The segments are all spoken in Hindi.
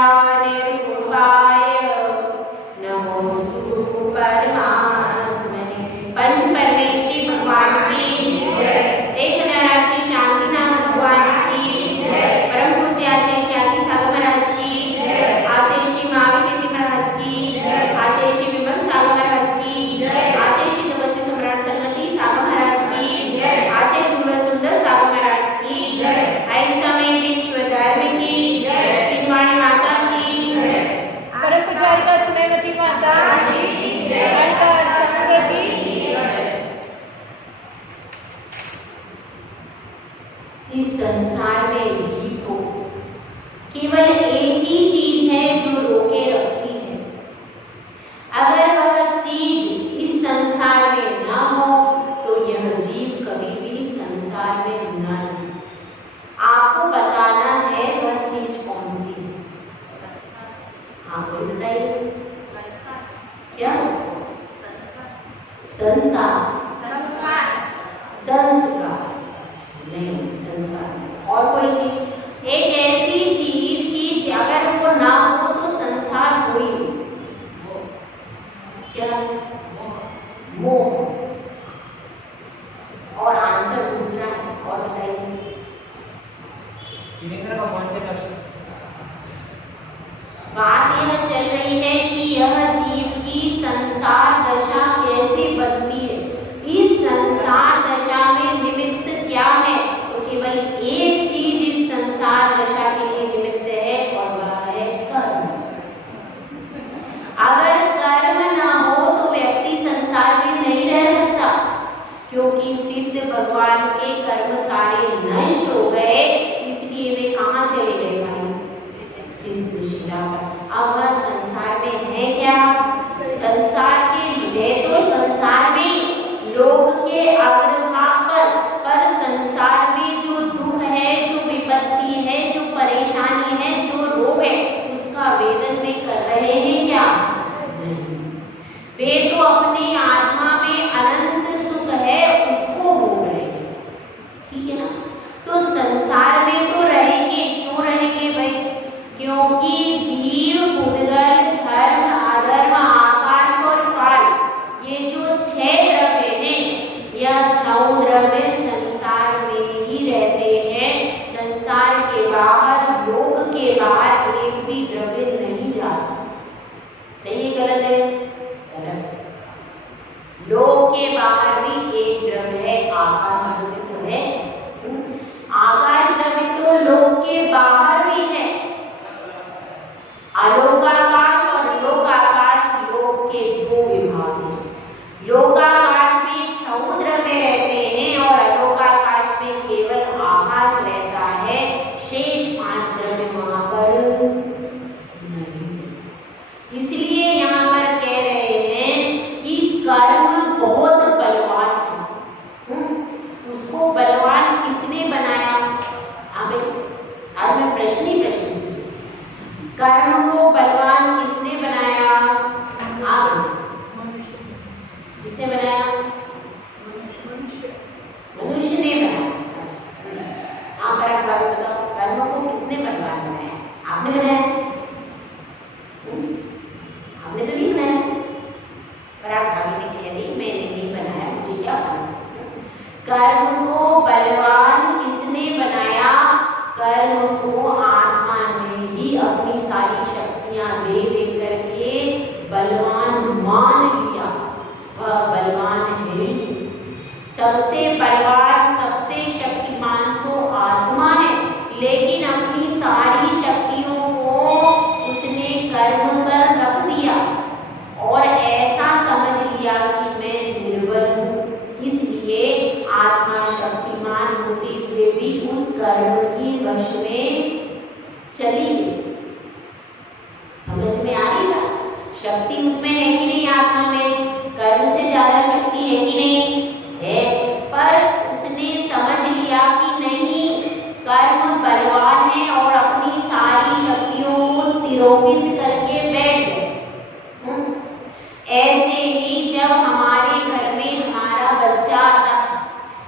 निर्गुणाय नमोस्तु परमात्मने। पंच परमेश्वरी भगवान की एक हजार श्री शांतिनाथ भगवान की परम पूज्य आचार्य शांति सागर महाराज की आचार्य श्री महावीर महाराज की आचार्य श्री विमल सागर महाराज की आचार्य श्री तपस्वी सम्राट सरस्वती सागर महाराज की आचार्य गुरु सुंदर सागर महाराज की अहिंसा में विश्व धर्म की तीनवाणी माता की परम पुजारिका स्नेहवती माता की संघ की। इस संसार में जीव को केवल एक ही चीज है जो रोके रखती है। अगर वह चीज इस संसार में ना हो तो यह जीव कभी भी संसार में न रहे। आपको बताना है वह चीज कौन सी है। हाँ कोई बताइए क्या? संसार संस्कार नहीं, संस्कार और कोई चीज, एक ऐसी चीज की अगर वो ना हो तो संसार हो ही नहीं। क्या? मोह। और आंसर दूसरा है, और बताइए। जिनेंद्र भगवान के दर्शन। बात यह चल रही है कि यह जीव की संसार दशा कैसे बनती है। इस संसार दशा में निमित्त क्या है? तो केवल एक चीज इस संसार दशा के लिए निमित्त है और वह है कर्म। अगर कर्म ना हो तो व्यक्ति संसार में नहीं रह सकता, क्योंकि सिद्ध भगवान के कर्म सारे नष्ट हो गए, इसलिए वे कहाँ चले गए भाई? सिद्ध शिला पर। अब वह संसार में है क्या? संसार के है तो संसार में लोग के अग्रभाग पर संसार में जो दुख है, जो विपत्ति है, जो परेशानी है, जो रोग है, उसका वेदन वे कर रहे हैं क्या? नहीं। वे तो अपने आत्मा में अनंत सुख है उसको भोग रहे हैं। ठीक है ना? तो संसार में तो रहेंगे। क्यों रहेंगे भाई? क्योंकि जीव, भूतगल, धर्म, अधर्म, आकाश और काल, ये जो 6 द्रव्य हैं, यह 6 द्रव्य संसार में ही रहते हैं। संसार के बाहर, लोक के बाहर एक भी द्रव्य नहीं जा सकता। सही है गलत है? गलत। लोक के बाहर भी एक द्रव्य है, आकाश द्रव्य तो है। आकाश द्रव्य तो लोक के बाहर भी है। अलोकाकाश और लोकाकाश लोक के 2 विभाग हैं। लोकाकाश में 6 द्रव्य रहते हैं और अलोकाकाश में केवल आकाश रहता है। शेष 5 द्रव्य वहां पर नहीं। इसलिए यहाँ पर कह रहे हैं कि कर्म बहुत बलवान है। उसको बलवान किसने बनाया? आज मैं प्रश्न ही प्रश्न पूछती। कर्म को बलवान किसने बनाया? आप किसने बनाया? मनुष्य ने बनाया। अच्छा, आप पर आप बात बताओ, कर्म को किसने बलवान बनाया? आपने बनाया? आपने तो नहीं बनाया। पर आप भाभी ने कह रही मैंने नहीं बनाया, मुझे क्या पता। कर्म को बलवान किसने बनाया? कर्म को आत्मा ने ही अपनी सारी शक्तियां दे करके बलवान मान लिया। वह बलवान है। सबसे बलवान, सबसे शक्तिमान तो आत्मा है, लेकिन अपनी सारी शक्तियों को उसने कर्म पर रख दिया और ऐसा समझ लिया कि मैं निर्बल हूँ। इसलिए आत्मा शक्तिमान होते हुए भी उस कर्म की वश में चली गई। समझ में आ रही ना? शक्ति उसमें है कि नहीं? आत्मा में कर्म से ज्यादा शक्ति है कि नहीं? है। पर उसने समझ लिया कि नहीं, कर्म बलवान है और अपनी सारी शक्तियों को तिरोहित करके बैठ गए। ऐसे ही जब हमारे घर में हमारा बच्चा आता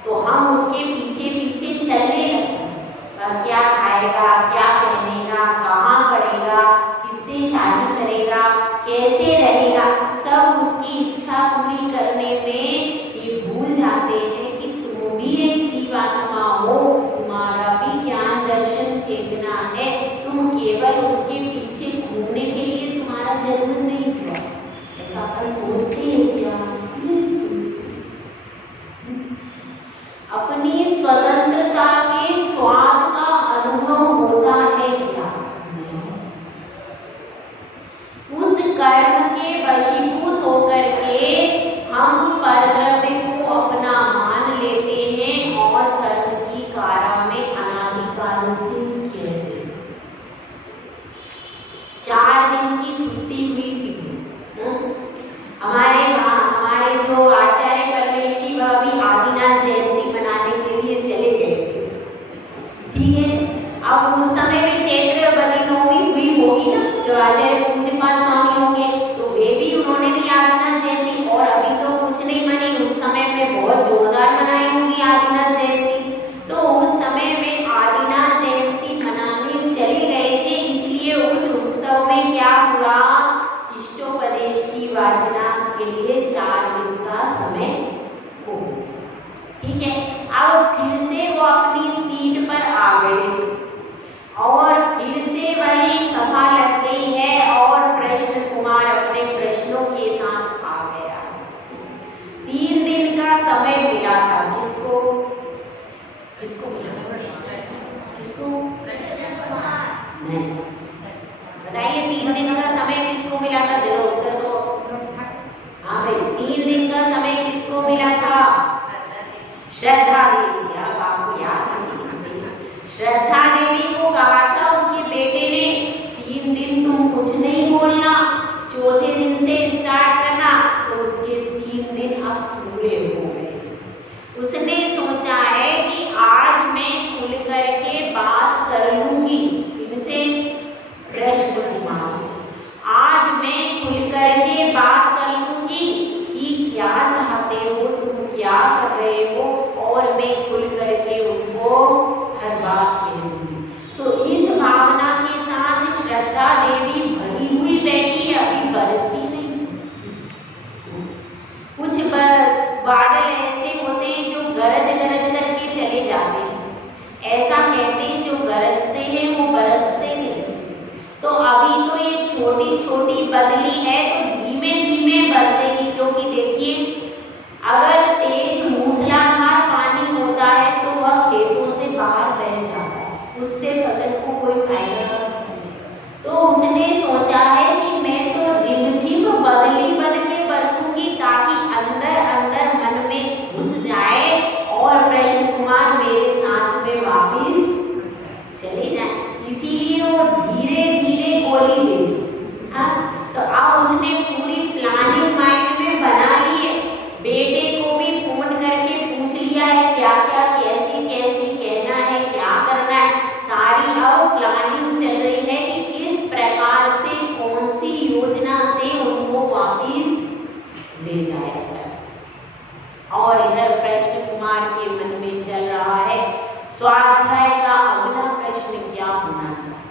तो हम उसके पीछे पीछे चलने लगते हैं। क्या खाएगा, क्या पहनेगा, कहाँ पढ़ेगा, कैसे रहेगा, सब उसकी इच्छा पूरी करने में ये भूल जाते हैं कि तुम भी एक जीवात्मा हो, तुम्हारा भी ज्ञान दर्शन चेतना है, तुम केवल उसके पीछे घूमने के लिए तुम्हारा जन्म नहीं हुआ। ऐसा अपन सोचते हैं क्या? नहीं सोचते। अपनी स्वतंत्रता के स्वाद का अनुभव होता है क्या? उस कर्म के वशीभूत होकर के हम परद्रव्य को अपना मान लेते हैं और कर्म की कारा में अनादिकाल से कहते हैं। 4 दिन की छुट्टी हुई थी। हमारे जो आचार्य परमेश की वह भी आदिनाथ जयंती मनाने के लिए चले गए थे। ठीक है, अब उस समय में चैत्र बदी नवमी हुई होगी ना, जब आचार्य पूज्यपाद स्वामी होंगे तो वे भी उन्होंने भी आदिनाथ जयंती, और अभी तो कुछ नहीं मनी, उस समय में बहुत जोरदार मनाई होगी आदिनाथ जयंती। तो उस समय में आदिनाथ जयंती मनाने चले गए थे, इसलिए उस उत्सव में क्या हुआ, इष्टोपदेश की वाचना के लिए 4 दिन का समय हो। ठीक है, अब फिर से वो अपनी सीट पर आ गए और फिर से वही सभा लग गई है और प्रश्न कुमार अपने प्रश्नों के साथ आ गया। 3 दिन का समय मिला था। किसको किसको मिला? किसको? नहीं, बताइए 3 दिन का समय किसको मिला था? जरा उत्तर दो। हाँ भाई, 3 दिन का समय किसको मिला था? श्रद्धा देवी। अब आपको याद है? श्रद्धा देवी को कहा था उसके बेटे ने 3 दिन तुम कुछ नहीं बोलना, 4थे दिन से स्टार्ट करना। तो उसके 3 दिन अब पूरे हो गए। उसने सोचा है कि आज मैं खुल करके बात कर लूंगी इनसे, प्रश्न कुमार से। आज मैं खुल करके बात कर लूंगी कि क्या चाहते हो तुम, क्या कर रहे हो, और मैं खुल करके उनको हर बात कहूंगी। तो इस भावना के साथ श्रद्धा देवी भरी हुई बैठी, अभी बरसी नहीं। कुछ बादल ऐसे होते हैं जो गरज गरज करके चले जाते हैं। ऐसा कहते हैं जो गरजते हैं वो बरसते नहीं। तो अभी तो ये छोटी छोटी बदली है, तो धीमे धीमे बरसेगी। क्योंकि देखिए, अगर तेज मूसलाधार पानी होता है तो वह खेतों से बाहर बह जाता है, उससे फसल को कोई फायदा नहीं। तो उसने सोचा है कि मैं तो रिमझिम बदली बन के बरसूंगी, ताकि अंदर अंदर मन में घुस जाए और प्रश्न कुमार मेरे साथ में वापिस चले जाए। इसीलिए वो धीरे धीरे गोली देगी। हाँ, तो अब उसने पूरी प्लानिंग माइंड में बना ली है। बेटे को भी फोन करके पूछ लिया है क्या क्या कैसे कैसे कहना है, क्या करना है। सारी अब प्लानिंग चल रही है कि किस प्रकार से, कौन सी योजना से उनको वापिस ले जाया जाए। और इधर प्रश्न कुमार के मन में चल रहा है स्वाध्याय का अगला प्रश्न क्या होना चाहिए।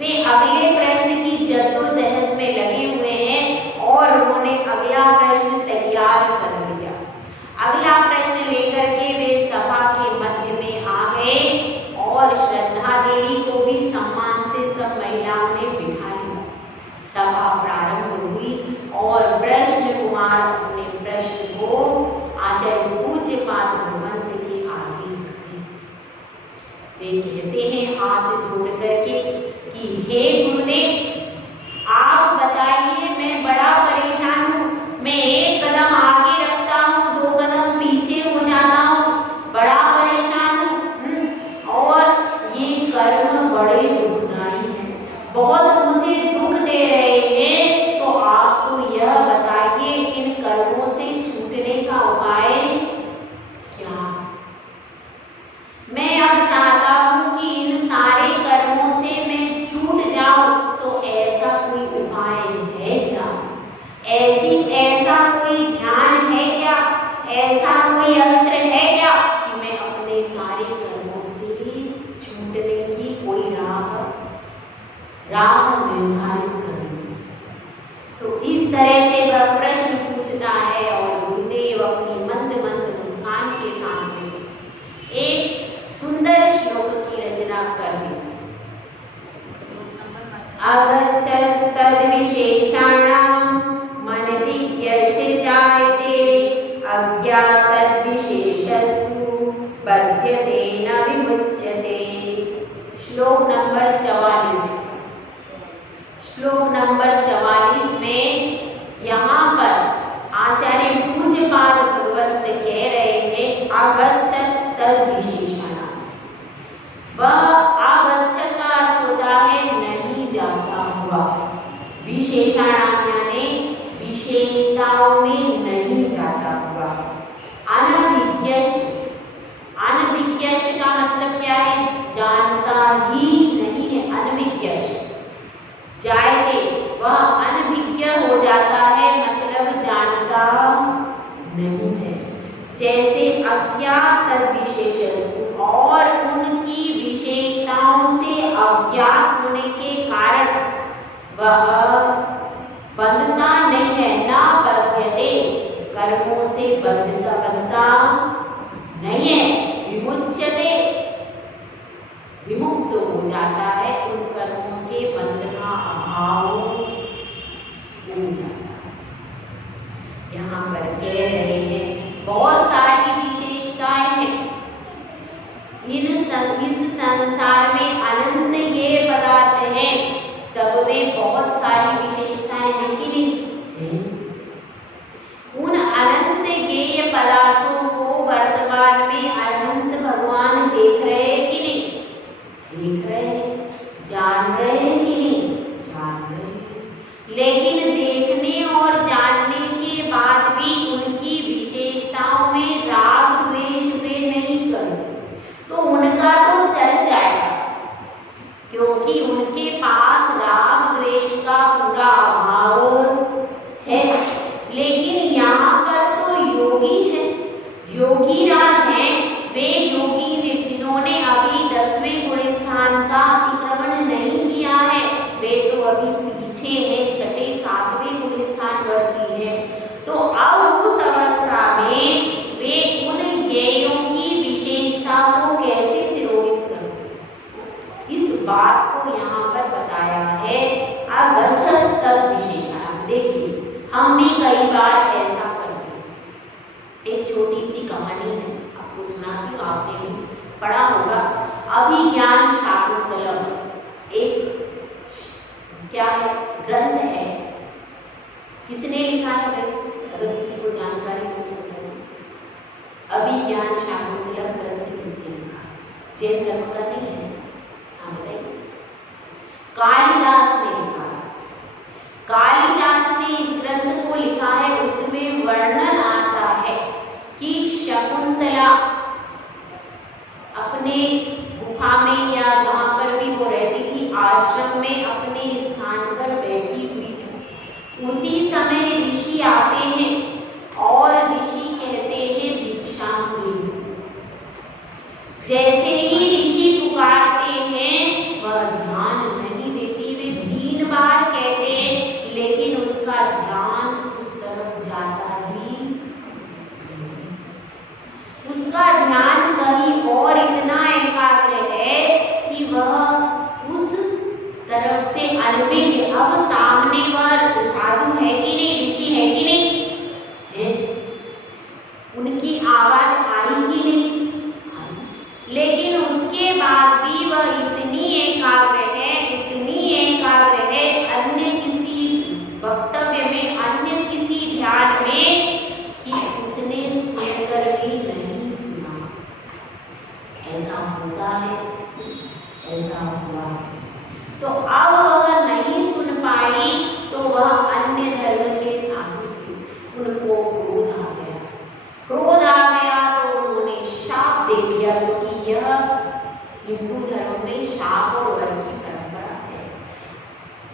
वे अगले प्रश्न की जद्दोजहद में लगे हुए हैं और उन्होंने अगला प्रश्न तैयार कर लिया। अगला प्रश्न लेकर के वे सभा के मध्य में आ गए और श्रद्धा देवी को भी सम्मान से सब महिलाओं ने बिठा लिया। सभा प्रारंभ हुई और प्रश्न कुमार अपने प्रश्न को आचार्य पूज्यपाद भगवंत के आगे रखते। वे कहते हैं हाथ जोड़ करके कि हे गुरुदेव, आप बताइए, मैं बड़ा परेशान हूँ। मैं 1 कदम आगे रखता हूँ, 2 कदम पीछे हो जाता हूँ, बड़ा परेशान हूँ। और ये कर्म बड़े दुखदायी हैं, बहुत मुझे दुख दे रहे हैं। तो आप तो यह बताइए, इन कर्मों से छूटने का उपाय क्या? मैं अब चाहता हूँ कि इन सारे कर्मों से मैं छूट जाऊं, तो ऐसा कोई उपाय है क्या? ऐसा कोई ध्यान है क्या? ऐसा कोई अस्त्र है क्या कि मैं अपने सारे कर्मों से छूटने की कोई राह निर्धारित करूं? तो इस तरह से वह प्रश्न पूछता है और गुरुदेव अपनी मंद मंद मुस्कान के साथ में एक सुंदर श्लोक की रचना कर दी। अगच्छत् तद्विशेषाणां मनविज्ञस्य जायते अज्ञातद्विशेषस्तु बध्यते न विमुच्यते। श्लोक नंबर 44। श्लोक नंबर 44 में यहाँ पर आचार्य पूज्यपाद भगवंत कह रहे हैं अगच्छत् तद्विशेषाणां। वह अगच्छत् का अर्थ होता है नहीं जाता हुआ, विशेषाणां यानी विशेषताओं में नहीं जाता हुआ। अनभिज्ञस्य, अनभिज्ञस्य का मतलब क्या है? जानता ही नहीं है। अनभिज्ञस्य जायते, वह अनभिज्ञ हो जाता है मतलब जानता नहीं है। जैसे अज्ञात तद्विशेषस्तु, और उनकी विशेषताओं से अज्ञात होने के कारण वह बंधता नहीं है। ना बध्यते, कर्मों से बंधता नहीं है। विमुच्यते, विमुक्त हो जाता है, उन कर्मों के बंध का अभाव हो जाता है। यहाँ पर कह रहे हैं बहुत सारी विशेषताएं हैं। इस संसार में अनंत ये पदार्थ हैं, सब में बहुत सारी विशेषताएं हैं कि नहीं? उन अनंत ज्ञेय पदार्थों को वर्तमान में अनंत भगवान देख रहे हैं कि नहीं? देख रहे हैं। जान रहे हैं कि नहीं? जान रहे हैं। लेकिन देखने और जानने के बाद भी उनकी विशेषताओं में राग द्वेष वे नहीं करते, तो उनका तो चल जाएगा, क्योंकि उनके पास राग द्वेष का पूरा अभाव है। लेकिन यहाँ पर तो योगी है, योगी राज हैं। वे योगी जिन्होंने अभी 10वें गुण स्थान का अतिक्रमण नहीं किया है, वे तो अभी पीछे हैं, 6, 7वें गुण स्थान पर भी है। तो अब उस अवस्था में वे उन ज्ञेयों की विशेषता को कैसे तिरोहित करते, इस बात को यहाँ पर बताया है। अगच्छत् तद्विशेषाणां। देखिए हम भी कई बार ऐसा करते हैं। एक छोटी सी कहानी है, आपको सुनाती हूँ, आपने भी पढ़ा होगा। अभिज्ञान शाकुंतलम एक क्या है? ग्रंथ है। किसने लिखा है भाई? अगर किसी को जानकारी हो सकती है, अभिज्ञान शाकुंतलम ग्रंथ किसने लिखा? जैन धर्म का नहीं है, हाँ बताइए। कालिदास ने लिखा है। कालिदास ने इस ग्रंथ को लिखा है। उसमें वर्णन आता है कि शकुंतला अपने गुफा में या जहाँ पर भी वो रहती थी, आश्रम में अपने स्थान पर बैठी हुई है। उसी समय ऋषि आते हैं और ऋषि कहते हैं भिक्षां देहि। जैसे ही ऋषि पुकारते हैं वह ध्यान नहीं देती। वे 3 बार कहते हैं, लेकिन उसका ध्यान उस तरफ जाता ही नहीं। उसका ध्यान कहीं और इतना एकाग्र है कि वह उस तरफ से अनभिज्ञ। अब सामने वह साधु है कि नहीं, ऋषि है कि नहीं है, उनकी आवाज आई कि नहीं आई। लेकिन उसके बाद भी वह इतनी एकाग्र है, इतनी एकाग्र है, अन्य किसी वक्तव्य में, अन्य किसी ध्यान में, कि उसने सुनकर भी नहीं सुना। ऐसा होता है, ऐसा हुआ है। तो अब वह नहीं सुन पाई, तो वह अन्य धर्म के साधु थे, उनको क्रोध आ गया। क्रोध आ गया तो उन्होंने शाप दे दिया, क्योंकि यह हिंदू धर्म में शाप और वर की परंपरा है।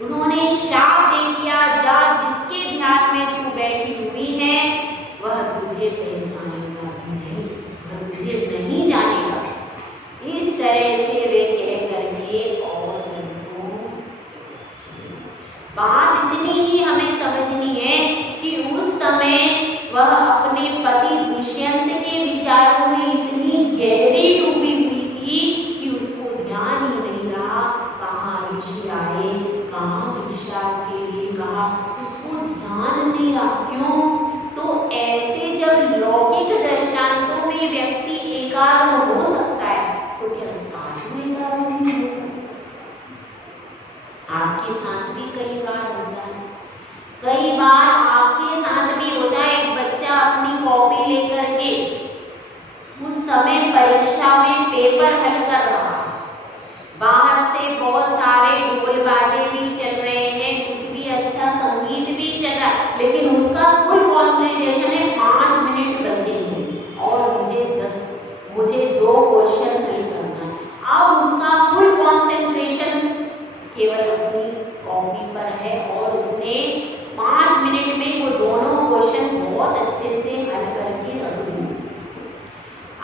उन्होंने शाप दे दिया, जा जिसके ध्यान में तू बैठी हुई है वह तुझे पहचानेगा नहीं, वह तुझे नहीं जानेगा। इस तरह से वे कह करके और बात इतनी ही हमें समझनी है कि उस समय वह अपने पति दुष्यंत के विचारों में इतनी गहरी डूबी हुई थी कि उसको ध्यान ही नहीं रहा कहाँ ऋषि आए, कहाँ विश्राम के लिए कहा, उसको ध्यान नहीं रहा। क्यों? तो ऐसे जब लौकिक दृष्टांतों में व्यक्ति एकाग्र हो सकता है तो क्या साधु एकाग्र नहीं हो सकता? आपके साथ भी कई बार होता है, कई बार आपके साथ भी होता है। एक बच्चा अपनी कॉपी लेकर के उस समय परीक्षा में पेपर हल कर रहा है, बाहर से बहुत सारे ढोल बाजे भी चल रहे हैं, कुछ भी अच्छा संगीत भी चल रहा है, लेकिन उसका फुल कॉन्सेंट्रेशन है 5 मिनट बचे हैं और मुझे 2 क्वेश्चन हल करना है। अब उसका फुल कॉन्सेंट्रेशन केवल अपनी कॉपी पर है और उसने 5 मिनट में वो दोनों क्वेश्चन बहुत अच्छे से हल करके रख दिए।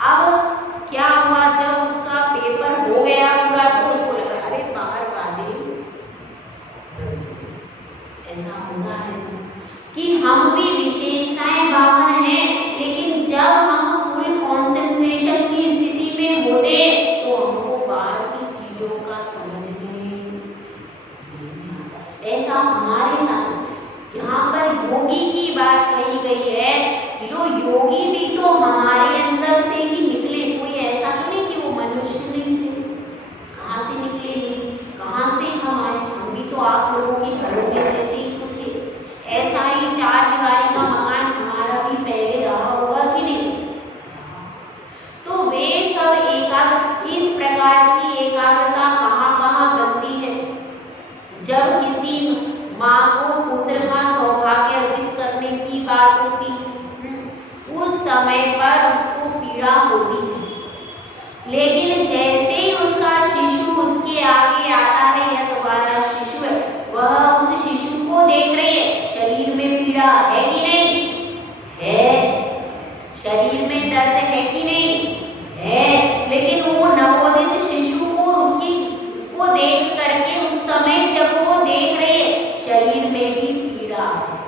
अब क्या हुआ, जब उसका पेपर हो गया पूरा तो उसको लगा अरे बाहर बाजे। ऐसा होता है कि हम भी विशेषताएं बाहर हैं, लेकिन जब हम फुल कंसंट्रेशन की स्थिति में होते तो हमको बाहर की चीजों का समझने नहीं आता। ऐसा हमारे साथ यहाँ पर योगी की बात कही गई है। लो योगी भी तो हमारे अंदर से ही निकले, कोई ऐसा तो नहीं कि वो मनुष्य नहीं थे। कहाँ से निकले, कहाँ से हम आए? हम भी तो आप लोगों के घरों में जैसे ही तो थे। ऐसा ही 4 दीवारी का मकान हमारा भी पहले रहा होगा कि नहीं? तो वे सब इस प्रकार की एकाग्रता कहाँ कहाँ बनती है? जब किसी माँ को पुत्र का सौभाग्य अर्जित करने की बात होती है, उस समय पर उसको पीड़ा होती है, लेकिन जैसे ही उसका शिशु उसके आगे आता है या तुम्हारा शिशु है, वह उस शिशु को देख रही है, शरीर में पीड़ा है कि नहीं है? शरीर में दर्द है कि नहीं है? लेकिन वो नवोदित शिशु को उसको देख करके उस समय जब वो देख रही है, शरीर में भी पीड़ा है,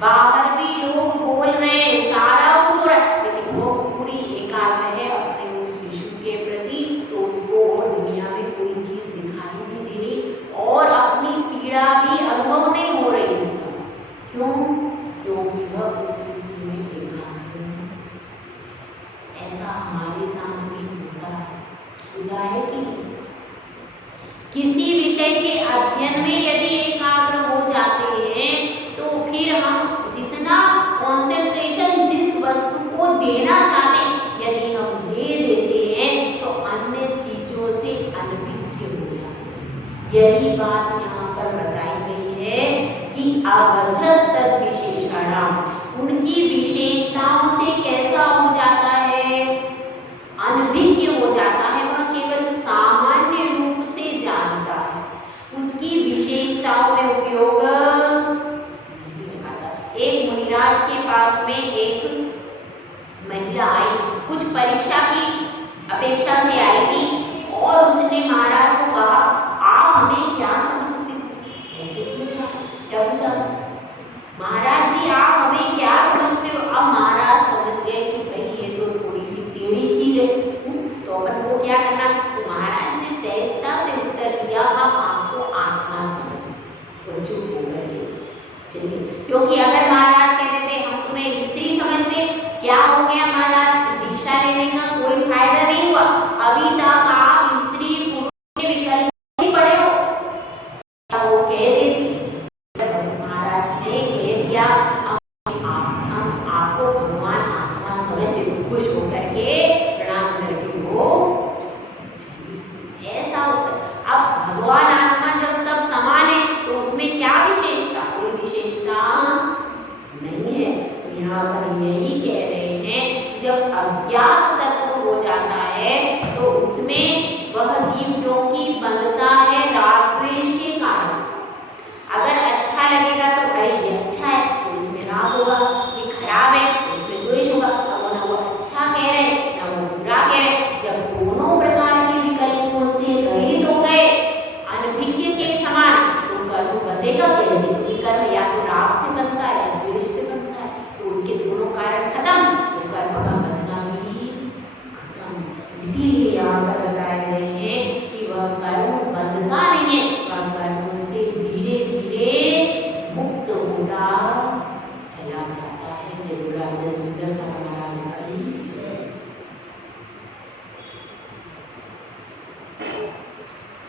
बाहर भी लोग बोल रहे हैं, सारा कुछ हो रहा है, लेकिन वो पूरी एकाग्र है अपने उस शिशु के प्रति, तो उसको और दुनिया में कोई चीज दिखाई नहीं दे रही और अपनी पीड़ा भी अनुभव नहीं हो रही उसको। क्यों? क्योंकि वह उस शिशु में एकाग्र है। ऐसा हमारे साथ भी होता है, होता है कि नहीं? किसी विषय के अध्ययन में यदि एकाग्र हो जाते हैं तो फिर हम जितना कंसंट्रेशन जिस वस्तु को देना चाहते हैं, यदि हम दे देते हैं तो अन्य चीजों से अनभिज्ञ हो जाते हैं। यही बात यहाँ पर बताई गई है कि अगजस तद विशेषणाम, उनकी विशेषताओं से कैसा हो जाता है? अनभिज्ञ हो जाता है। वह केवल सामान्य रूप से जानता है, उसकी विशेषताओं में उपयोग नहीं आता। एक मुनिराज के पास में एक महिला आई, कुछ परीक्षा की अपेक्षा से आई थी और उसने महाराज को कहा आप हमें क्या समझते हो? ऐसे पूछा। क्या पूछा? महाराज जी आप हमें क्या समझते हो? अब महाराज समझ गए कि भाई ये तो थोड़ी सी टेढ़ी की है, तो अपन को क्या करना? तो महाराज ने सहजता से उत्तर दिया हम आपको आत्मा समझते, तो चुप होकर के चलिए। क्योंकि अगर महाराज कह देते हम तुम्हें स्त्री समझते, क्या हो गया महाराज? दीक्षा लेने का कोई फायदा नहीं हुआ। अभी तक